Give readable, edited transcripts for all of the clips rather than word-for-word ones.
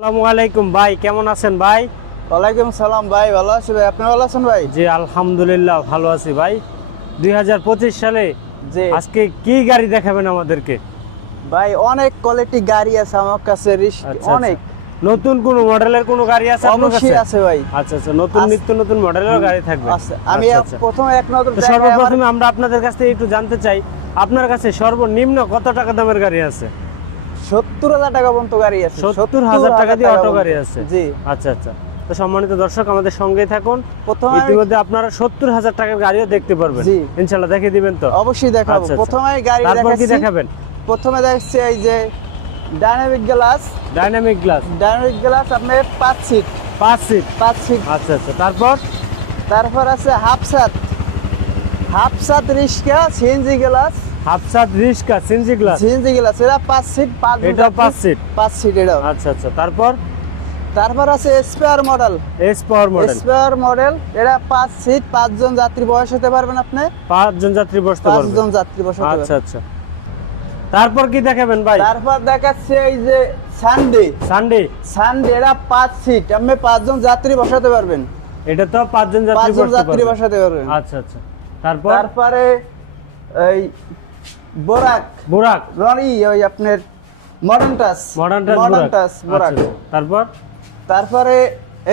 আসসালামু আলাইকুম ভাই, কেমন আছেন ভাই? ওয়ালাইকুম সালাম ভাই, ভালো আছি ভাই। আপনি ভালো আছেন ভাই? জি আলহামদুলিল্লাহ ভালো আছি ভাই। 2025 সালে জি আজকে কি গাড়ি দেখাবেন আমাদেরকে? ভাই, অনেক কোয়ালিটি গাড়ি আছে আমার কাছে, আচ্ছা, অনেক। নতুন কোন মডেলের কোন গাড়ি আছে আপনার কাছে? অবশ্যই আছে ভাই। আচ্ছা আচ্ছা, নতুন নিত্য নতুন মডেলের গাড়ি থাকবে। আছে। আমি আচ্ছা, আচ্ছা। প্রথমে এক নজর তো সর্বপ্রথমে আমরা আপনাদের কাছ থেকে একটু জানতে চাই, আপনার কাছে সর্বনিম্ন কত টাকা দামের গাড়ি আছে? 70,000 টাকা পর্যন্ত গাড়ি আছে। 70,000 টাকা দিয়ে অটো গাড়ি আছে। জি আচ্ছা আচ্ছা। তো সম্মানিত দর্শক, আমাদের সঙ্গেই থাকুন। প্রথমে ইতিমধ্যে আপনারা 70,000 টাকার গাড়িও দেখতে পারবেন। জি। ইনশাআল্লাহ দেখিয়ে দিবেন তো? অবশ্যই দেখাবো। আচ্ছা, আচ্ছা। প্রথমে গাড়ি তারপর কি দেখাচ্ছি। দেখাবেন? প্রথমে দেখাচ্ছি এই যে ডাইনামিক গ্লাস। ডাইনামিক গ্লাস আপনি 5 সিট। 5 সিট। আচ্ছা আচ্ছা। তারপর আছে হাফ সাত রিস্কা সিএনজি গ্লাস। হাফসাত রিস্কা সিএনজি গ্লাস। এটা 5 সিট, 5 এটা 5 সিট। 5 সিট এটা। আচ্ছা আচ্ছা। তারপর আছে স্পেয়ার মডেল। স্পেয়ার মডেল এটা 5 সিট, 5 জন যাত্রী বসাতে পারবেন আপনি। 5 জন যাত্রী বসতে পারবেন। 5 জন যাত্রী বসাতে পারবেন। আচ্ছা আচ্ছা। তারপর কি দেখাবেন ভাই? তারপর দেখাচ্ছে এই যে সানডে এটা 5 সিট, আপনি 5 জন যাত্রী বসাতে পারবেন। এটা তো 5 জন 5 জন যাত্রী পারবেন। বসাতে পারবেন। আচ্ছা আচ্ছা। তারপরে এই বোরাক রনি, ওই আপনার মডার্ন টাচ বোরাক। তারপরে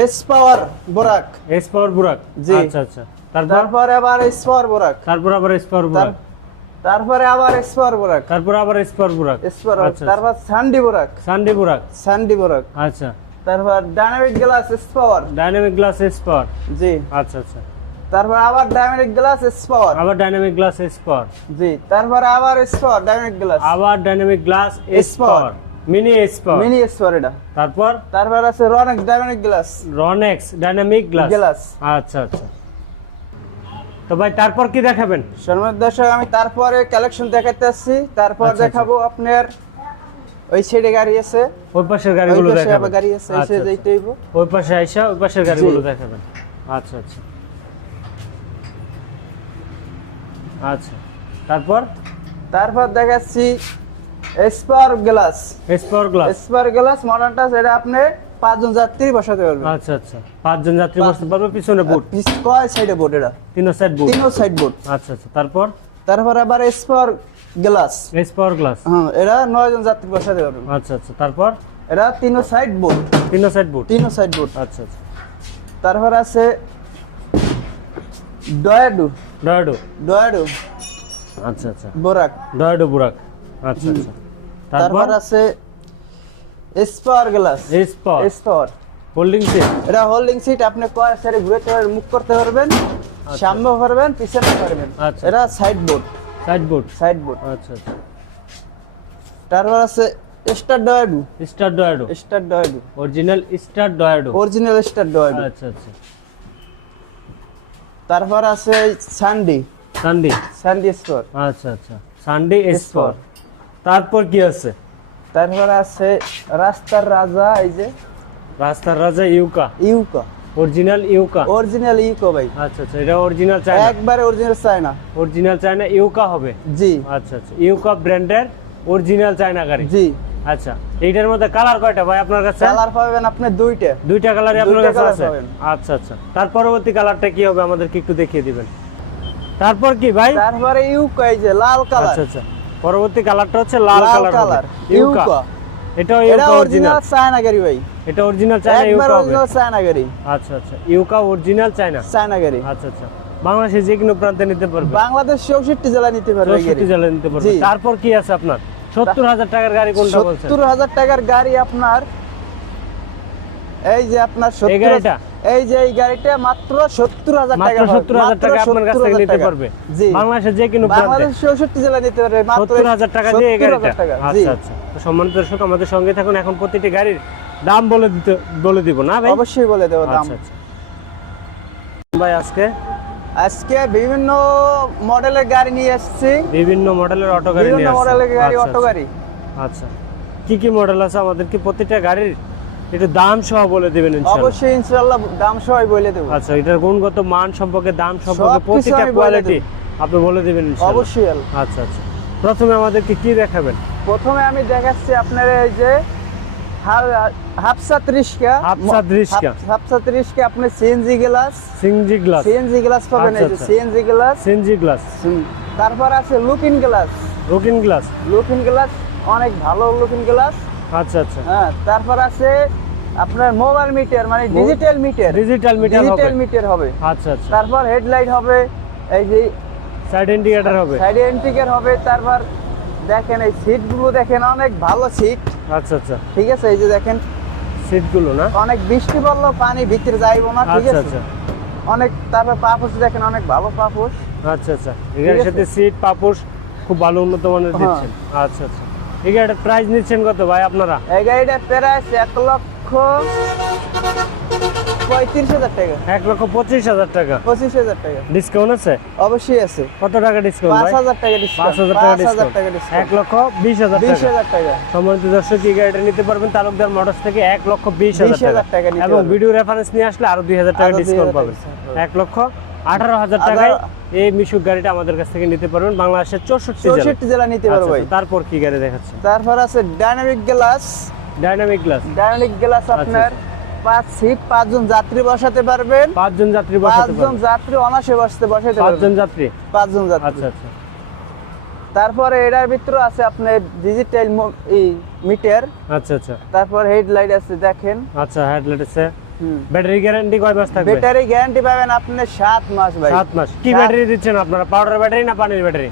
এস পাওয়ার বোরাক। জি। আচ্ছা আচ্ছা। তারপরে আবার এস পাওয়ার বোরাক। তারপর আবার তারপরে আবার এস পাওয়ার বোরাক। আচ্ছা। তারপর সান্ডি বোরাক। আচ্ছা। তারপর ডাইনামিক গ্লাস এস পাওয়ার। জি। আচ্ছা আচ্ছা। তারপর আবার ডাইনামিক গ্লাস এস পাওয়ার। জি। তারপর আবার S power dynamic glass S power. Mini S power এটা। তারপর আছে রনেক্স ডাইনামিক গ্লাস। আচ্ছা আচ্ছা। তো ভাই তারপর কি দেখাবেন? দর্শক, আমি তারপরে কালেকশন দেখাতে আসছি। তারপর আচ্ছা, দেখাবো আপনার ওই সাইডে গাড়ি আছে, ওই পাশের গাড়িগুলো দেখাবেন। গাড়ি আছে, আচ্ছা, এসে যাইতে হইব। ওই পাশে আইসা ওই পাশের গাড়িগুলো দেখাবেন। আচ্ছা আচ্ছা। আচ্ছা। তারপর দেখাচ্ছি স্পার গ্লাস মডার্ন টাচ। এটা আপনি 5 জন যাত্রী বসাতে পারবেন। আচ্ছা আচ্ছা। 5 জন যাত্রী বসতে পারবে। পিছনে বুট। কয় সাইডে বুট? এটা তিনো সাইড বুট। আচ্ছা আচ্ছা। তারপর আবার স্পার গ্লাস। হ্যাঁ, এটা 9 জন যাত্রী বসাতে পারবেন। আচ্ছা আচ্ছা। তারপর এটা তিনো সাইড বুট। আচ্ছা আচ্ছা। তারপর আছে ডয়াডু। আচ্ছা আচ্ছা। বোরাক। আচ্ছা আচ্ছা। তারপর আছে স্পার গ্লাস। Holding seat. এটা হোল্ডিং সিট, আপনি কয় সাইডে ঘুরতে পারবেন, মুভ করতে পারবেন, সামনে পারবেন, পিছনে পারবেন। আচ্ছা। এটা সাইড বোর্ড। আচ্ছা আচ্ছা। তারপর আছে স্টার ডয়াডু। অরিজিনাল স্টার ডয়াডো। আচ্ছা আচ্ছা। তারপর আছে সান্ডি স্পোর। আচ্ছা আচ্ছা। সানডে স্পোর। তারপর কি আছে? তারপর আছে রাস্তার রাজা, এই যে রাস্তার রাজা ইউকা। অরিজিনাল ইউকা ভাই। আচ্ছা আচ্ছা। এটা অরিজিনাল চায়না, একবারে অরিজিনাল চায়না ইউকা হবে। জি। আচ্ছা আচ্ছা। ইউকা ব্র্যান্ডের অরিজিনাল চায়না গাড়ি। জি। আচ্ছা। এইটার মধ্যে কালার কয়টা ভাই আপনার কাছে? কালার পাবেন আপনি দুইটা কালারই আপনার কাছে আছে। পাবেন। আচ্ছা আচ্ছা। তার পরবর্তী কালারটা কি হবে আমাদেরকে একটু দেখিয়ে দিবেন। তারপর কি ভাই? তারপরে ইউকা, এই যে লাল কালার। আচ্ছা আচ্ছা। পরবর্তী কালারটা হচ্ছে লাল কালার। ইউকা। এটা অরিজিনাল চায়না গাড়ি ভাই। এটা অরিজিনাল চায়না ইউকা একবার হবে। অরিজিনাল চায়না গাড়ি। আচ্ছা আচ্ছা। ইউকা অরিজিনাল চায়না গাড়ি। আচ্ছা আচ্ছা। বাংলাদেশে যে কোনো প্রান্তে নিতে পারবে। বাংলাদেশ 64 জেলা নিতে পারবে। 64 জেলা নিতে পারবে। তারপর কি আছে আপনার? 70,000 টাকার গাড়ি কোনটা বলছেন? 70,000 টাকার গাড়ি আপনার এই যে আপনার 70 এই যে এই গাড়িটা মাত্র 70,000 টাকা। মাত্র 70,000 টাকা আপনার কাছ থেকে নিতে পারবে। জি। বাংলাদেশে যে কোনো প্রান্তে। বাংলাদেশ 64 জেলা নিতে পারবে মাত্র 70,000 টাকা দিয়ে এই গাড়িটা। আচ্ছা আচ্ছা। তো সম্মানিত দর্শক, আমাদের সঙ্গে থাকুন। এখন প্রতিটি গাড়ির দাম বলে দিব না ভাই? অবশ্যই বলে দেব দাম। আচ্ছা আচ্ছা। ভাই আজকে বিভিন্ন মডেলের গাড়ি নিয়ে আসছি। বিভিন্ন মডেলের অটো গাড়ি নিয়ে আসছি। বিভিন্ন মডেলের গাড়ি, অটো গাড়ি। আচ্ছা। কি মডেল আছে আমাদেরকে প্রতিটা গাড়ির একটু দাম সহ বলে দিবেন ইনশাআল্লাহ? অবশ্যই ইনশাআল্লাহ দাম সহই বলে দেব। আচ্ছা। এটার গুণগত মান সম্পর্কে, দাম সম্পর্কে, প্রতিটা কোয়ালিটি আপনি বলে দিবেন ইনশাআল্লাহ? অবশ্যই। আচ্ছা আচ্ছা। প্রথমে আমাদেরকে কি দেখাবেন? প্রথমে আমি দেখাচ্ছি আপনার এই যে হাফসা 30 কা হাফসা 30 কা হাফসা 30 কা আপনি সিএনজি গ্লাস সিএনজি গ্লাস পাবেন, এই যে সিএনজি গ্লাস। তারপর আছে লুকিং গ্লাস অনেক ভালো লুকিং গ্লাস। আচ্ছা আচ্ছা। হ্যাঁ, তারপর আছে আপনার মোবাইল মিটার, মানে ডিজিটাল মিটার হবে। আচ্ছা আচ্ছা। তারপর হেডলাইট হবে, এই যে সাইড ইন্ডিকেটর হবে। তারপর দেখেন এই সিটগুলো দেখেন, অনেক ভালো সিট। আচ্ছা আচ্ছা। ঠিক আছে, এই যে দেখেন সিটগুলো না, অনেক বৃষ্টি পড়লেও পানি ভিতরে যাইবো না। ঠিক আচ্ছা আছে, আচ্ছা। অনেক। তারপর পাপোশ দেখেন, অনেক ভালো পাপোশ। আচ্ছা আচ্ছা। এর সাথে সিট পাপোশ খুব ভালো উন্নত মানের দিচ্ছেন। আচ্ছা আচ্ছা। এই গাড়িটার প্রাইস নিচ্ছেন কত ভাই আপনারা? এই গাড়িটার প্রাইস 1,35,000 টাকা। 1,25,000 টাকা। 25,000 টাকা ডিসকাউন্ট আছে? অবশ্যই আছে। কত টাকা ডিসকাউন্ট ভাই? 5,000 টাকা ডিসকাউন্ট। 5,000 টাকা ডিসকাউন্ট। 1,20,000 টাকা। 20,000 টাকা। সম্মানিত দর্শক, এই গাড়িটা নিতে পারবেন তালুকদার মোটরস থেকে 1,20,000 টাকা নিতে এবং পারবেন। ভিডিও রেফারেন্স নিয়ে আসলে আরো 2,000 টাকা ডিসকাউন্ট পাবেন। 1,18,000 টাকায় এই মিশুক গাড়িটা আমাদের কাছ থেকে নিতে পারবেন বাংলাদেশের 64 জেলা নিতে পারবেন ভাই। তারপর কি গাড়ি দেখাচ্ছেন? তারপর আছে ডাইনামিক গ্লাস আপনার 5 সিট, 5 জন যাত্রী বসাতে পারবেন। 5 জন যাত্রী 5 জন যাত্রী অনাসে বসাতে পারবেন। 5 জন যাত্রী। আচ্ছা আচ্ছা। তারপরে এটার ভিতরে আছে আপনার ডিজিটাল মিটার। আচ্ছা আচ্ছা। তারপর হেডলাইট আছে দেখেন। আচ্ছা, হেডলাইট আছে। ব্যাটারি গ্যারান্টি কয় মাস থাকবে? ব্যাটারি গ্যারান্টি পাবেন আপনি 7 মাস ভাই। 7 মাস। কি ব্যাটারি দিচ্ছেন আপনারা? পাউডার ব্যাটারি না পানির ব্যাটারি?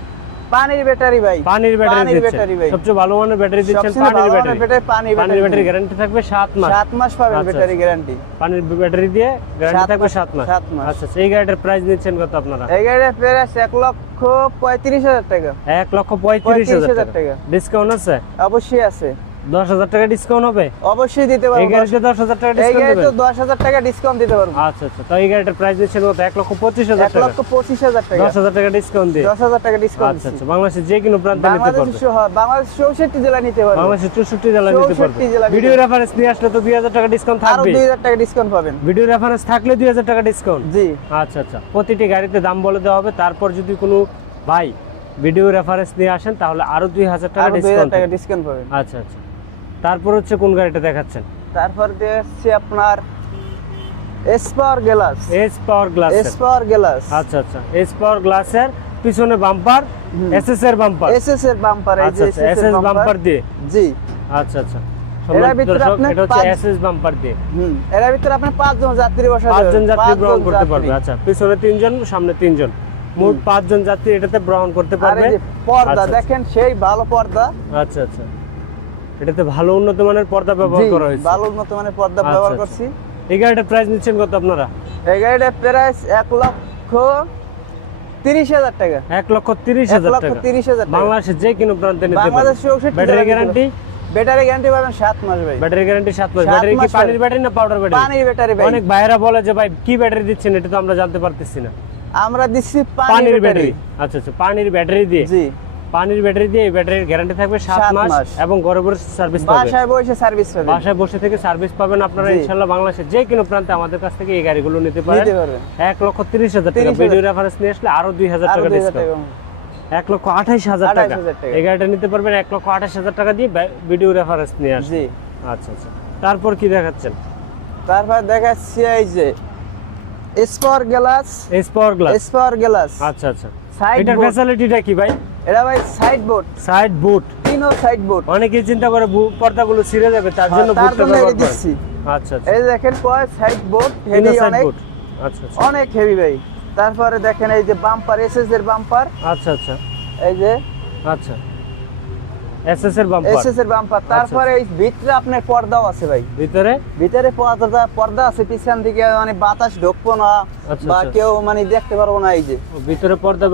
পানির ব্যাটারি ভাই। পানির ব্যাটারি দিচ্ছেন। সবচেয়ে ভালো মানের ব্যাটারি দিচ্ছেন পানির ব্যাটারি। পানির ব্যাটারি গ্যারান্টি থাকবে 7 মাস। 7 মাস পাবেন ব্যাটারি গ্যারান্টি। পানির ব্যাটারি দিয়ে গ্যারান্টি থাকবে 7 মাস। 7 মাস। আচ্ছা, এই গাড়িটার প্রাইস নিচ্ছেন কত আপনারা? এই গাড়ির প্রাইস 1,35,000 টাকা। 1,35,000 টাকা। ডিসকাউন্ট আছে? অবশ্যই আছে। 10,000 টাকা ডিসকাউন্ট হবে? অবশ্যই দিতে পারবো। এই গাড়িতে 10,000 টাকা ডিসকাউন্ট এই দিবেন? গাড়িতে 10,000 টাকা ডিসকাউন্ট দিতে পারবো। আচ্ছা আচ্ছা। তো এই গাড়িটার প্রাইস দিচ্ছেন কত? 1,25,000 টাকা। 1,25,000 টাকা। 10,000 টাকা ডিসকাউন্ট দিয়ে? 10,000 টাকা ডিসকাউন্ট। আচ্ছা আচ্ছা। বাংলাদেশের যে কোনো প্রান্তে নিতে পারবেন। বাংলাদেশ 64 জেলা নিতে পারবেন। বাংলাদেশের 64 জেলা নিতে 64 পারবেন। জেলা নিতে ভিডিও রেফারেন্স নিয়ে আসলে তো 2,000 টাকা ডিসকাউন্ট আরো থাকবে। 2,000 টাকা ডিসকাউন্ট পাবেন। ভিডিও রেফারেন্স থাকলে 2,000 টাকা ডিসকাউন্ট। জি। আচ্ছা আচ্ছা। প্রতিটি গাড়িতে দাম বলে দেওয়া হবে, তারপর যদি কোনো ভাই ভিডিও রেফারেন্স নিয়ে আসেন তাহলে আরো 2,000 টাকা ডিসকাউন্ট পাবেন। আচ্ছা আচ্ছা। তারপর হচ্ছে কোন গাড়িটা দেখাচ্ছেন? তারপর দেখছি আপনার এস পাওয়ার গ্লাস। আচ্ছা আচ্ছা। এস পাওয়ার গ্লাসের পিছনে বাম্পার, এসএস এর বাম্পার। এই যে এসএস বাম্পার দিয়ে। জি। আচ্ছা আচ্ছা। এর ভিতরে আপনি এটা হচ্ছে এসএস বাম্পার দিয়ে। এর ভিতরে আপনি 5 জন যাত্রী বসাতে পারবেন। 5 জন যাত্রী গ্রহণ করতে পারবে। আচ্ছা, পিছনে 3 জন, সামনে 3 জন, মোট 5 জন যাত্রী এটাতে গ্রহণ করতে পারবে। আর এই যে পর্দা দেখেন, সেই ভালো পর্দা। আচ্ছা আচ্ছা। এটাতে ভালো উন্নত মানের পর্দা ব্যবহার করা হয়েছে। ভালো উন্নত মানের পর্দা ব্যবহার করছি। এই গাড়িটার প্রাইস নিচ্ছেন কত আপনারা? এই গাড়িটার প্রাইস 1,30,000 টাকা। 1,30,000 টাকা। বাংলাদেশের যে কোনো প্রান্তে নিতে পারবেন। Battery guarantee? ব্যাটারি গ্যারান্টি পাবেন 7 মাস ভাই। ব্যাটারি গ্যারান্টি 7 মাস। ব্যাটারি কি পানির ব্যাটারি না পাউডার ব্যাটারি? পানির ব্যাটারি ভাই। অনেক ভাইরা বলে যে ভাই কি ব্যাটারি দিচ্ছেন, এটা তো আমরা জানতে পারতেছি না। আমরা দিচ্ছি পানির ব্যাটারি। আচ্ছা আচ্ছা। পানির ব্যাটারি দিয়ে? জি। পানির ব্যাটারি দিয়ে এই ব্যাটারির গ্যারান্টি থাকবে 7 মাস এবং ঘরে বসে সার্ভিস পাবেন। বাসায় বসে সার্ভিস পাবেন। বাসায় বসে থেকে সার্ভিস পাবেন আপনারা ইনশাআল্লাহ। বাংলাদেশের যে কোনো প্রান্তে আমাদের কাছ থেকে এই গাড়িগুলো নিতে পারেন। 1,30,000 টাকা। ভিডিও রেফারেন্স নিয়ে আসলে আরো 2,000 টাকা ডিসকাউন্ট। 1,28,000 টাকা। এই গাড়িটা নিতে পারবেন 1,28,000 টাকা দিয়ে ভিডিও রেফারেন্স নিয়ে আসলে। জি। আচ্ছা আচ্ছা। তারপর কি দেখাচ্ছেন? তারপর দেখাচ্ছি এই যে এস পাওয়ার গ্লাস। আচ্ছা আচ্ছা। এটার ফ্যাসিলিটিটা কি ভাই? এটা ভাই সাইড বোর্ড। তিনও সাইড বোর্ড। অনেকেই চিন্তা করে পর্দাগুলো ছিঁড়ে যাবে, তার জন্য বোর্ডটা ব্যবহার করছি। আচ্ছা আচ্ছা। এই দেখেন কয় সাইড বোর্ড, হেভি অনেক। আচ্ছা আচ্ছা। অনেক হেভি ভাই। তারপরে দেখেন এই যে বাম্পার, এসএস এর বাম্পার। আচ্ছা আচ্ছা। এই যে আচ্ছা, এসএস এর বাম্পার। তারপরে এই ভিতরে আপনার পর্দাও আছে ভাই। ভিতরে পর্দা আছে, পিছন দিকে মানে বাতাস ঢুকবো না বা কেউ মানে দেখতে পারবো না। এই যে ভিতরে পর্দা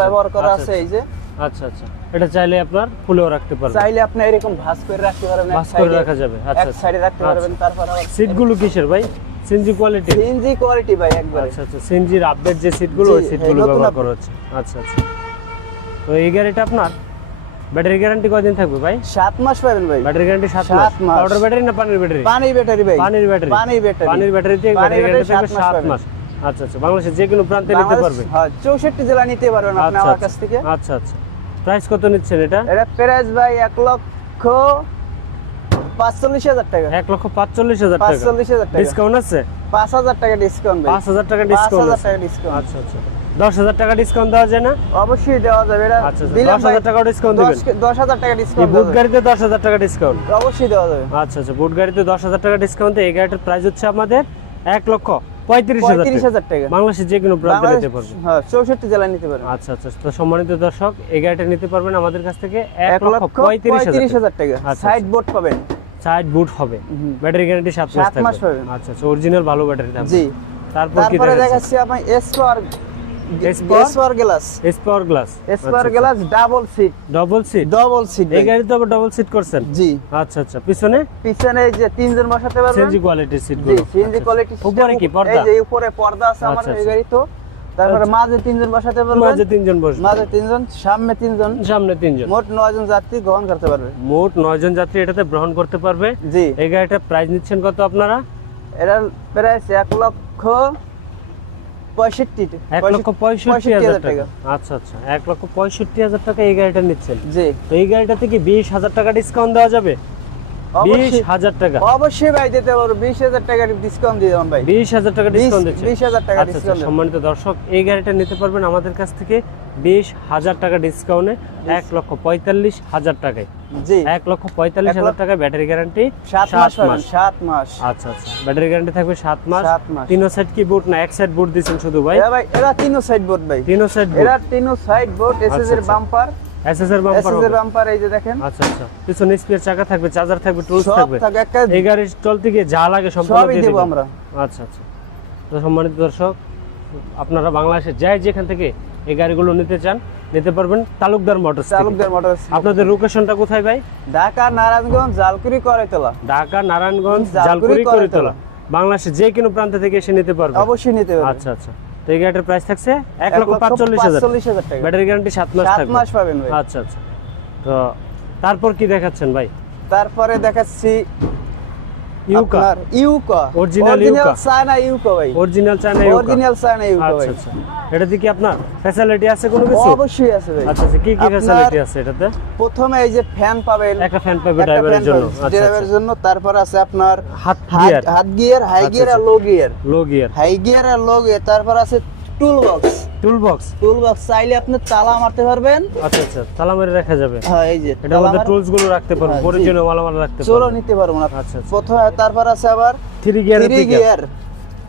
ব্যবহার করা আছে। এই যে আচ্ছা আচ্ছা। এটা চাইলে আপনার খুলেও রাখতে পারবেন। চাইলে আপনি এরকম ভাঁজ করে রাখতে পারবেন। ভাঁজ করে রাখা যাবে। আচ্ছা, এক সাইডে রাখতে পারবেন। তারপর আবার সিটগুলো কিসের ভাই? সিএনজি কোয়ালিটি ভাই একবার। আচ্ছা আচ্ছা। সিএনজির আপডেট যে সিটগুলো, ওই সিটগুলো ব্যবহার করা হচ্ছে। আচ্ছা আচ্ছা। তো এই গাড়িটা আপনার ব্যাটারি গ্যারান্টি কতদিন থাকবে ভাই? 7 মাস পাবেন ভাই। ব্যাটারি গ্যারান্টি 7 মাস। পাউডার ব্যাটারি না পানির ব্যাটারি? পানির ব্যাটারি ভাই। পানির ব্যাটারি দিয়ে ব্যাটারি গ্যারান্টি থাকবে 7 মাস। আচ্ছা আচ্ছা। বাংলাদেশের যে কোনো প্রান্তে নিতে পারবেন। হ্যাঁ, 64 জেলা নিতে পারবেন আপনি আমার কাছ থেকে। আচ্ছা আচ্ছা। প্রাইস কত নিচ্ছেন এটা? এটা প্রাইস ভাই 1,30,000 45,000 টাকা। 1,45,000 টাকা। 45,000 টাকা ডিসকাউন্ট আছে? 5,000 টাকা ডিসকাউন্ট ভাই। 5,000 টাকা ডিসকাউন্ট 5,000 আছে। টাকা ডিসকাউন্ট। আচ্ছা আচ্ছা 10,000 টাকা ডিসকাউন্ট দেওয়া যায় না? অবশ্যই দেওয়া যাবে। এটা আচ্ছা দিলাম ভাই 10,000 টাকা ডিসকাউন্ট দিবেন? 10,000 টাকা এই ডিসকাউন্ট বুট গাড়িতে 10,000 টাকা ডিসকাউন্ট অবশ্যই দেওয়া যাবে। আচ্ছা আচ্ছা বুট গাড়িতে 10,000 টাকা ডিসকাউন্টে এই গাড়িটার প্রাইস হচ্ছে আমাদের 1,35,000 টাকা। বাংলাদেশের যে কোনো প্রান্তে নিতে পারবেন। হ্যাঁ 64 জেলায় নিতে পারবেন। আচ্ছা আচ্ছা তো সম্মানিত দর্শক এই গাড়িটা নিতে পারবেন আমাদের কাছ থেকে 1,35,000 টাকা। আচ্ছা, সাইড বোর্ড পাবেন। সাইড বুট হবে, ব্যাটারি গ্যারান্টি 7 মাস 7 মাস থাকবে। পাবেন। আচ্ছা আচ্ছা অরিজিনাল ভালো ব্যাটারি থাকবে। জি। তারপরে তারপরে দেখাচ্ছেন? দেখাচ্ছি আপনি এসপার গ্লাস। এসপাওয়ার গ্লাস এসপার glass double seat. Double seat ভাই। এই গাড়িতে আবার ডাবল সিট করছেন? জি। আচ্ছা আচ্ছা পিছনে পিছনে এই যে তিনজন বসাতে পারবেন। সিএনজি কোয়ালিটির সিট জি গুলো। CNG quality. উপরে কি পর্দা? এই যে উপরে পর্দা আছে আমাদের আচ্ছা, এই গাড়ি তো। তারপরে মাঝে তিনজন বসাতে পারবেন। মাঝে তিনজন বসবে, মাঝে তিনজন, সামনে তিনজন, সামনে তিনজন, মোট 9 জন যাত্রী গ্রহণ করতে পারবে। মোট 9 জন যাত্রী এটাতে গ্রহণ করতে পারবে। জি। এই গাড়িটার প্রাইস নিচ্ছেন কত আপনারা? এটার প্রাইস 1,65,000 টাকা। আচ্ছা আচ্ছা 1,65,000 টাকা এই গাড়িটা নিচ্ছেন। জি। তো এই গাড়িটা থেকে 20,000 টাকা ডিসকাউন্ট দেওয়া যাবে? অবশ্যই 20,000 টাকা অবশ্যই ভাই দিতে পারবো। 20,000 টাকা ডিসকাউন্ট দিয়ে দিলাম ভাই। 20,000 টাকা ডিসকাউন্ট দিচ্ছেন? 20,000 টাকা আচ্ছা আচ্ছা ডিসকাউন্ট। সম্মানিত দর্শক এই গাড়িটা নিতে পারবেন আমাদের কাছ থেকে 20,000 টাকা ডিসকাউন্টে 1,45,000 টাকায়। জি। 1,45,000 টাকা ব্যাটারি গ্যারান্টি 7 মাস পাবেন। 7 মাস। আচ্ছা আচ্ছা ব্যাটারি গ্যারান্টি থাকবে 7 মাস। 7 মাস। তিনো সাইড কি বুট না এক সাইড বুট দিবেন শুধু ভাই? এরা ভাই এরা তিনো সাইড বোর্ড ভাই। তিনো সাইড বুট। এরা তিনো সাইড বোর্ড এসএস এর আচ্ছা। বাম্পার। এসএস এর বাম্পার এসএস এর হবে। বাম্পার এই যে দেখেন। আচ্ছা আচ্ছা পিছনে স্পেয়ার চাকা থাকবে, চার্জার থাকবে, টুলস সব থাকবে। থাকে একটা। এই গাড়ি চলতে গিয়ে যা লাগে সম্পূর্ণ সবই দিয়ে দেব দিবেন আমরা। আচ্ছা আচ্ছা তো সম্মানিত দর্শক আপনারা বাংলাদেশে যাই যেখান থেকে এই গাড়িগুলো নিতে চান নিতে পারবেন তালুকদার মোটরস থেকে। তালুকদার মোটরস। আপনাদের লোকেশনটা কোথায় ভাই? ঢাকা নারায়ণগঞ্জ জালকুড়ি করাইতলা। ঢাকা নারায়ণগঞ্জ জালকুড়ি, জালকুড়ি করিতলা। করিতলা। বাংলাদেশে যে কোনো প্রান্ত থেকে এসে নিতে পারবেন। অবশ্যই নিতে পারবেন। আচ্ছা আচ্ছা তো এই গাড়িটার প্রাইস থাকছে 1,45,000 টাকা। ব্যাটারি গ্যারান্টি 7 মাস 7 থাকবে। মাস পাবেন ভাই। আচ্ছা আচ্ছা তো তারপর কি দেখাচ্ছেন ভাই? তারপরে দেখাচ্ছি ইউকা আপনার ইউকা। Original ইউকা। চায়না ইউকা ভাই। অরিজিনাল চায়না ইউকা। অরিজিনাল চায়না ইউকা ভাই। আচ্ছা আচ্ছা এটা কি আপনার ফ্যাসিলিটি আছে কোনো কিছু? অবশ্যই আছে ভাই। আচ্ছা আচ্ছা কি কি আপনার ফ্যাসিলিটি আছে এটাতে? প্রথমে এই যে ফ্যান পাবেন। একটা ফ্যান পাবে একটা ড্রাইভারের fan জন্য। পাবেন আচ্ছা ড্রাইভারের জন্য। তারপর আছে আপনার হাত গিয়ার, হাত গিয়ার, হাই আচ্ছা, গিয়ার আর আচ্ছা। Low gear. Low gear, high gear আর লো গিয়ার। তারপর আছে tool box. Tool box. Tool box চাইলে আপনি তালা মারতে পারবেন। আচ্ছা আচ্ছা তালা মেরে রাখা যাবে। হ্যাঁ এই যে এটা আমাদের টুলস গুলো রাখতে পারবো, হ্যাঁ, জি। প্রয়োজনীয় মালামাল রাখতে চোরও পারবো। নিতে পারবো না। আচ্ছা, আচ্ছা। প্রথমে তারপর আছে আবার 3 গিয়ারের 3 পিকআপ। গিয়ার।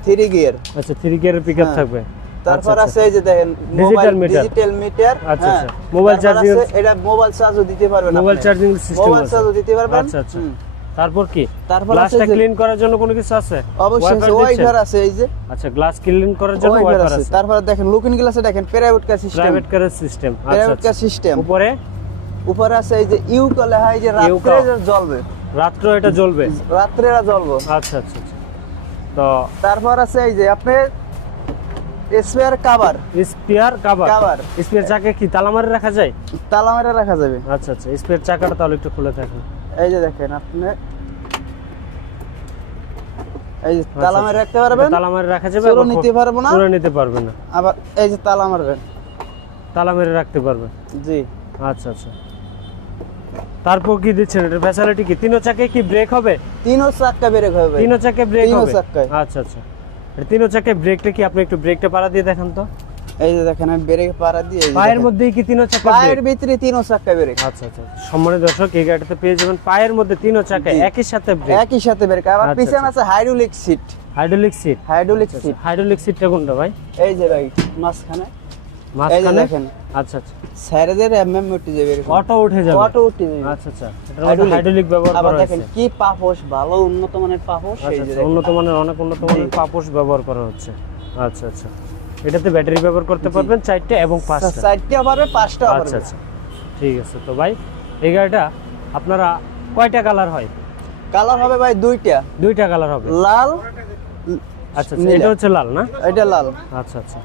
3 গিয়ার। আচ্ছা 3 গিয়ারের পিকআপ হ্যাঁ। থাকবে। তারপর আচ্ছা, আছে এই যে দেখেন ডিজিটাল মিটার। Digital meter. আচ্ছা, আচ্ছা। Mobile charging. এটা মোবাইল চার্জও দিতে পারবেন। মোবাইল চার্জিং সিস্টেম মোবাইল আছে। চার্জও দিতে পারবেন। আচ্ছা আচ্ছা হুম। তারপর কি? তারপর আছে গ্লাসটা যে- ক্লিন করার জন্য কোনো কিছু আছে? অবশ্যই Wiper ওয়াইপার দিচ্ছেন? আছে এই যে। আচ্ছা গ্লাস ক্লিন করার জন্য ওয়াইপার ওয়াইপার আছে। আছে। তারপর দেখেন লুকিং গ্লাসে দেখেন প্রাইভেট কার সিস্টেম। প্রাইভেট কারের সিস্টেম। আচ্ছা প্রাইভেট আচ্ছা কার সিস্টেম। উপরে উপরে আছে এই যে ইউকা লেখা এই যে ইউকা। রাত্রে যে জ্বলবে। রাত্রে এটা জ্বলবে। রাত্রে এটা জ্বলবে। আচ্ছা আচ্ছা আচ্ছা তো তারপর আছে এই যে আপনি spare cover. Spare cover. Cover. Spare চাকা কি তালা মারে রাখা যায়? তালা মেরে রাখা যাবে। আচ্ছা আচ্ছা স্পেয়ার চাকাটা তাহলে একটু খুলে থাকুন। এই যে দেখেন আপনি এই যে তালা মেরে রাখতে পারবেন। তালা মারে রাখা যাবে। চোরও আবার নিতে পারবো না। চোরও নিতে পারবে না। আবার এই যে তালা মারবেন। তালা মেরে রাখতে পারবে। জি। আচ্ছা আচ্ছা তারপর কি দিচ্ছেন এটার ফ্যাসিলিটি কি? তিনো চাকায় কি ব্রেক হবে? তিনও চাক্কা ব্রেক হবে। তিনো চাকায় ব্রেক তিনো হবে? চাকায়। আচ্ছা আচ্ছা এটা তিনো চাকায় ব্রেকটা কি আপনি একটু ব্রেকটা পাড়া দিয়ে দেখান তো? এই যে দেখেন আমি ব্রেক পাড়া দিয়ে এই যে পায়ের দেখেন। মধ্যেই কি তিনো চাকা পায়ের ব্রেক? ভিতরে তিনও চাক্কা ব্রেক। আচ্ছা আচ্ছা সম্মানিত দর্শক এই গাড়িটাতে পেয়ে যাবেন পায়ের মধ্যে তিনো চাকায় জি। একই সাথে ব্রেক। একই সাথে ব্রেক। আবার আচ্ছা, পিছনে আচ্ছা। আছে hydraulic seat. Hydraulic seat. Hydraulic seat hydraulic সিটটা কোনটা ভাই? এই যে ভাই মাঝখানে। মাঝখানে? দেখেন। আচ্ছা আচ্ছা সাইডের এমএম উঠে যাবে এরকম। অটো উঠে যাবে। অটো উঠে যাবে। আচ্ছা আচ্ছা এটার মধ্যে হাইড্রোলিক ব্যবহার আবার করা দেখেন হয়েছে। কি পাপোশ, ভালো উন্নত মানের পাপোশ। এই আচ্ছা যে আচ্ছা দেখেন। উন্নত মানের অনেক উন্নত মানের পাপোশ ব্যবহার করা হচ্ছে। আচ্ছা আচ্ছা এটাতে ব্যাটারি ব্যবহার করতে পারবেন 4টা এবং 5টা। 4টা পারবে 5টা পারবে। আচ্ছা আচ্ছা ঠিক আছে তো ভাই এই গাড়িটা আপনারা কয়টা কালার হয়? কালার হবে ভাই দুইটা। দুইটা কালার হবে। লাল। আচ্ছা আচ্ছা এটা হচ্ছে লাল না? এটা লাল। আচ্ছা আচ্ছা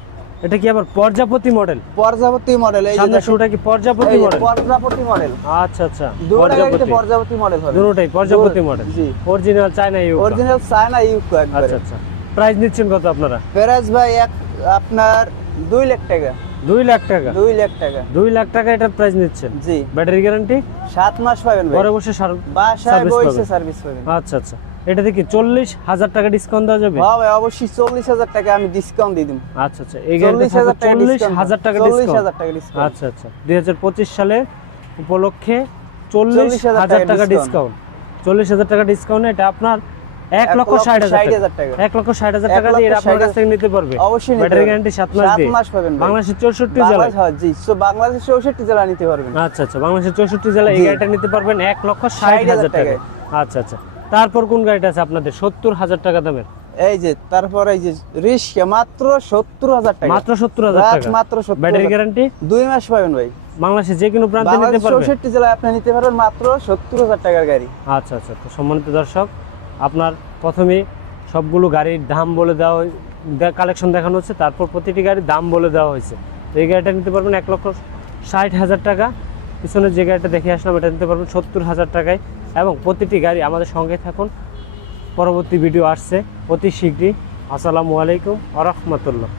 এটা কি আবার প্রজাপতি মডেল? প্রজাপতি মডেল। এই যে সামনে দেখেন। শুটা কি প্রজাপতি এই যে মডেল? প্রজাপতি মডেল। আচ্ছা আচ্ছা দুটো গাড়িতে প্রজাপতি প্রজাপতি মডেল হবে। দুটোই প্রজাপতি মডেল। জি। অরিজিনাল চায়না ইউকা। অরিজিনাল চায়না ইউকো একবারে। আচ্ছা আচ্ছা প্রাইস নিচ্ছেন কত আপনারা? প্রাইস ভাই আপনার 2 লাখ টাকা। 2 লাখ টাকা 2 লাখ টাকা 2 লাখ টাকা এটার প্রাইস নিচ্ছেন। জি। ব্যাটারি গ্যারান্টি 7 মাস পাবেন ভাই। ঘরে বসে বাসায় সার্ভিস বসে পাবেন। সার্ভিস পাবেন। আচ্ছা আচ্ছা, এটাতে কি 40,000 টাকা ডিসকাউন্ট দেওয়া যাবে? হ্যাঁ ভাই, অবশ্যই 40,000 টাকা আমি ডিসকাউন্ট দিয়ে দিম। আচ্ছা আচ্ছা, এই গাড়িতে 40,000 টাকা ডিসকাউন্ট। 40,000 টাকা ডিসকাউন্ট। আচ্ছা আচ্ছা, 2025 সালের উপলক্ষে 40,000 টাকা ডিসকাউন্ট। 40,000 টাকা ডিসকাউন্ট, এটা আপনার 1,60,000 টাকা। 1,60,000 টাকা দিয়ে আপনার কাছ থেকে নিতে পারবে। অবশ্যই ব্যাটারি গ্যারান্টি 7 মাস দিয়ে। 7 মাস পাবেন ভাই। বাংলাদেশের 64 জেলায়। হ্যাঁ জি, সো বাংলাদেশের 64 জেলা নিতে পারবেন। আচ্ছা আচ্ছা, বাংলাদেশের 64 জেলায় এই গাড়িটা নিতে পারবেন 1,60,000 টাকা। আচ্ছা আচ্ছা, তারপর কোন গাড়িটা আছে আপনাদের 70,000 টাকা দামের? এই যে তারপর এই যে রিস্কা মাত্র 70,000 টাকা। মাত্র 70,000 টাকা। মাত্র 70,000। ব্যাটারি গ্যারান্টি 2 মাস পাবেন ভাই। বাংলাদেশে যে কোনো প্রান্তে নিতে বাংলাদেশের পারবেন। 64 জেলায় আপনি নিতে পারবেন মাত্র 70,000 টাকার গাড়ি। আচ্ছা আচ্ছা, তো সম্মানিত দর্শক, আপনার প্রথমে সবগুলো গাড়ির দাম বলে দেওয়া কালেকশন দেখানো হচ্ছে, তারপর প্রতিটি গাড়ির দাম বলে দেওয়া হয়েছে। তো এই গাড়িটা নিতে পারবেন 1,60,000 টাকা। পিছনে যে গাড়িটা দেখে আসলাম এটা নিতে পারবেন 70,000 টাকায়। এবং প্রতিটি গাড়ি আমাদের সঙ্গে থাকুন, পরবর্তী ভিডিও আসছে অতি শীঘ্রই। আসসালামু আলাইকুম ওয়া রাহমাতুল্লাহ।